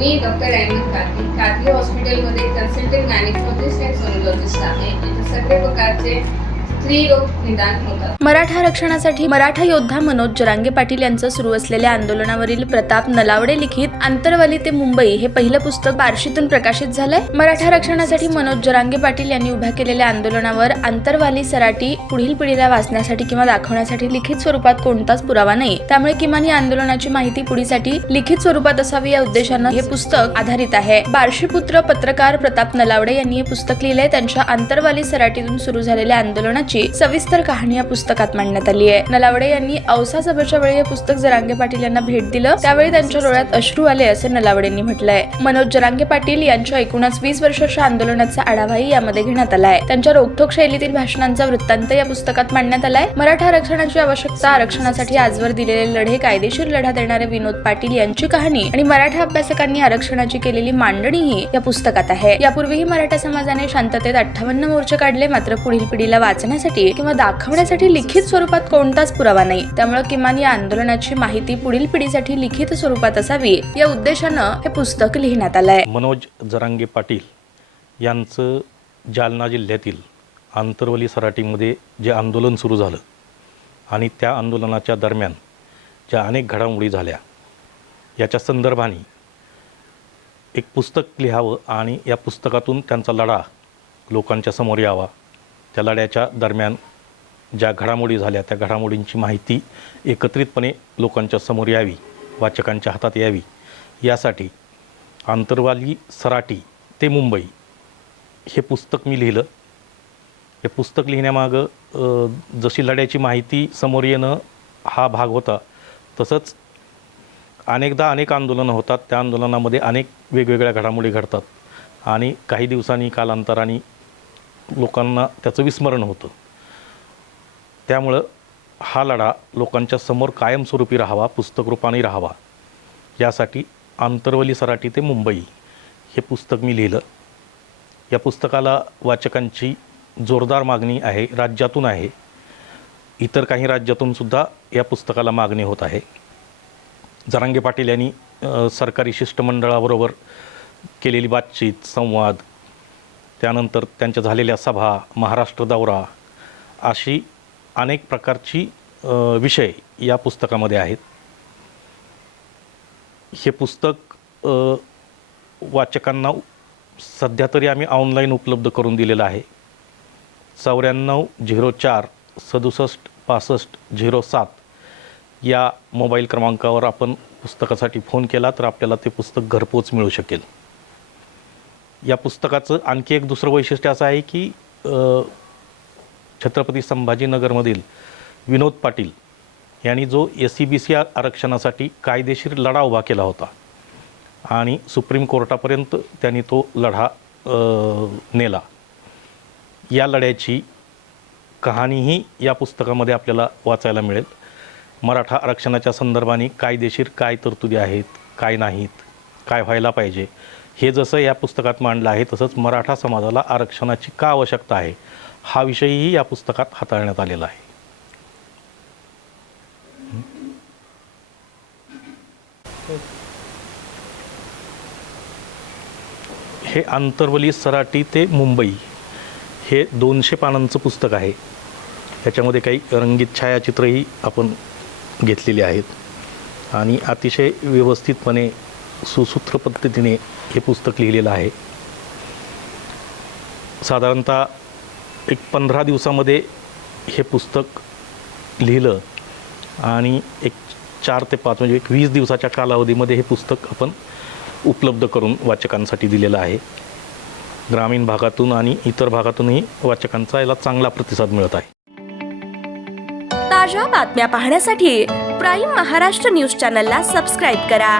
मी doctor एमन काकी हॉस्पिटलमध्ये कन्सल्टंट गायनेकोलॉजिस्ट आणि सोनोलॉजिस्ट आहे. इथे सगळे प्रकारचे स्त्री रोग निदान होतात. मराठा आरक्षणासाठी मराठा योद्धा मनोज जरांगे पाटील यांचं सुरू असलेल्या आंदोलनावरील प्रताप नलावडे लिखित आंतरवाली ते मुंबई हे पहिलं पुस्तक बार्शीतून प्रकाशित झालंय. मराठा आरक्षणासाठी मनोज जरांगे पाटील यांनी उभ्या केलेल्या आंदोलनावर आंतरवाली सराटी पुढील पिढीला वाचण्यासाठी किंवा दाखवण्यासाठी लिखित स्वरूपात कोणताच पुरावा नाही. त्यामुळे किमान या आंदोलनाची माहिती पुढीसाठी लिखित स्वरूपात असावी या उद्देशानं हे पुस्तक आधारित आहे. बार्शी पुत्र पत्रकार प्रताप नलावडे यांनी हे पुस्तक लिहिलंय. त्यांच्या आंतरवाली सराटीतून सुरू झालेल्या आंदोलनाची सविस्तर कहाणी या पुस्तकात मांडण्यात आली आहे. नलावडे यांनी औसा सभेच्या वेळी हे पुस्तक जरांगे पाटील यांना भेट दिलं. त्यावेळी त्यांच्या डोळ्यात अश्रू आले असे नलावडेंनी म्हटलंय. मनोज जरांगे पाटील यांच्या एकूणच 20 वर्षाच्या आंदोलनाचा आढावाही यामध्ये घेण्यात आलाय. त्यांच्या रोखठोक शैलीतील भाषणांचा वृत्तांत या पुस्तकात मांडण्यात आलाय. मराठा आरक्षणाची आवश्यकता, आरक्षणासाठी आजवर दिलेले लढे, कायदेशीर लढा देणारे विनोद पाटील यांची कहाणी आणि मराठा अभ्यासकांनी आरक्षणाची केलेली मांडणीही या पुस्तकात आहे. यापूर्वीही मराठा समाजाने शांततेत 58 मोर्चे काढले. मात्र पुढील पिढीला वाचण्यासाठी किंवा दाखवण्यासाठी लिखित स्वरूपात कोणताच पुरावा नाही. त्यामुळे किमान या आंदोलनाची माहिती पुढील पिढीसाठी लिखित स्वरूपात असावी या उद्देशानं हे पुस्तक लिहिण्यात आलंय. मनोज जरांगे पाटील यांचं जालना जिल्ह्यातील आंतरवली सराटीमध्ये जे आंदोलन सुरू झालं आणि त्या आंदोलनाच्या दरम्यान ज्या अनेक घडामोडी झाल्या याच्या संदर्भाने एक पुस्तक लिहावं आणि या पुस्तकातून त्यांचा लढा लोकांच्या समोर यावा. त्या लढ्याच्या दरम्यान ज्या घडामोडी झाल्या त्या घडामोडींची माहिती एकत्रितपणे लोकांच्या समोर यावी, वाचकांच्या हातात यावी यासाठी आंतरवाली सराटी ते मुंबई हे पुस्तक मी लिहिलं. हे पुस्तक लिहिण्यामागं जशी लढ्याची माहिती समोर येणं हा भाग होता, तसंच अनेकदा अनेक आंदोलनं होतात. त्या आंदोलनामध्ये अनेक वेगवेगळ्या घडामोडी घडतात आणि काही दिवसांनी कालांतराने लोकांना त्याचं विस्मरण होतं. त्यामुळं हा लढा लोकांच्या समोर कायमस्वरूपी राहावा, पुस्तक रूपाने राहावा यासाठी आंतरवली सराटी ते मुंबई हे पुस्तक मी लिहिलं. या पुस्तकाला वाचकांची जोरदार मागणी आहे, राज्यातून आहे. इतर काही राज्यातूनसुद्धा या पुस्तकाला मागणी होत आहे. जरांगे पाटील यांनी सरकारी शिष्टमंडळाबरोबर केलेली बातचीत, संवाद, त्यानंतर त्यांच्या झालेल्या सभा, महाराष्ट्र दौरा अशी अनेक प्रकारची विषय या पुस्तकामध्ये आहेत. हे पुस्तक वाचकांना सध्या तरी आम्ही ऑनलाईन उपलब्ध करून दिलेलं आहे. 9404 67 65 07 या मोबाईल क्रमांकावर आपण पुस्तकासाठी फोन केला तर आपल्याला ते पुस्तक घरपोच मिळू शकेल. या पुस्तकाचं आणखी एक दुसरं वैशिष्ट्य असं आहे की छत्रपती संभाजीनगरमधील विनोद पाटील यांनी जो SCBC आरक्षणासाठी कायदेशीर लढा उभा केला होता आणि सुप्रीम कोर्टापर्यंत त्यांनी तो लढा नेला. या लढ्याची कहाणीही या पुस्तकामध्ये आपल्याला वाचायला मिळेल. मराठा आरक्षणाच्या संदर्भाने कायदेशीर काय तरतुदी आहेत, काय नाहीत, काय व्हायला पाहिजे, हे जसं या पुस्तकात मांडलं आहे तसंच मराठा समाजाला आरक्षणाची का आवश्यकता आहे हा विषयही या पुस्तकात हाताळण्यात आलेला आहे. हे आंतरवली सराटी ते मुंबई हे 200 पानांचं पुस्तक आहे. याच्यामध्ये काही रंगीत छायाचित्रही आपण घेतलेली आहेत आणि अतिशय व्यवस्थितपणे सुसूत्र पद्धतीने हे पुस्तक लिहिलेलं आहे. साधारणतः एक 15 दिवसामध्ये हे पुस्तक लिहिलं आणि एक 4 ते 5 म्हणजे एक 20 दिवसाच्या कालावधीमध्ये हे पुस्तक आपण उपलब्ध करून वाचकांसाठी दिलेलं आहे. ग्रामीण भागातून आणि इतर भागातूनही वाचकांचा याला चांगला प्रतिसाद मिळत आहे. ताज्या बातम्या पाहण्यासाठी प्राईम महाराष्ट्र न्यूज चॅनलला सबस्क्राईब करा.